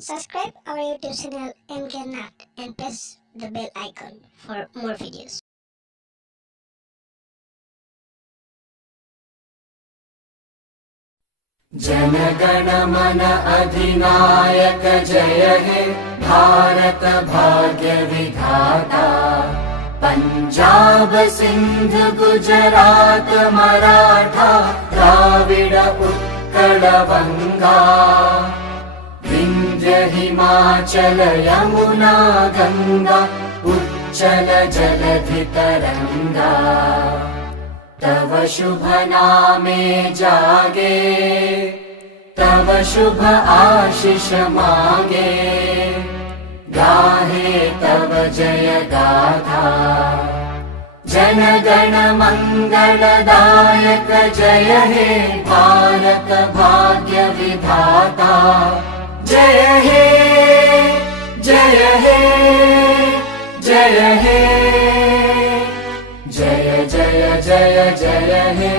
Subscribe our YouTube channel MKNat and press the bell icon for more videos. जनगण मन अधिनायक जय हे भारत भाग्य विधाता। पंजाब सिंध गुजरात मराठा द्राविड उत्कल बंगा। विंध्य हिमाचल यमुना गंगा उच्चल जलधि तरंगा। तव शुभ नामे जागे तव शुभ आशीष मागे। गाहे तव जय गाथा जन गण मंगलदायक जय हे भारत भाग्य विधाता। जय हे जय हे जय हे जय जय जय जय हे।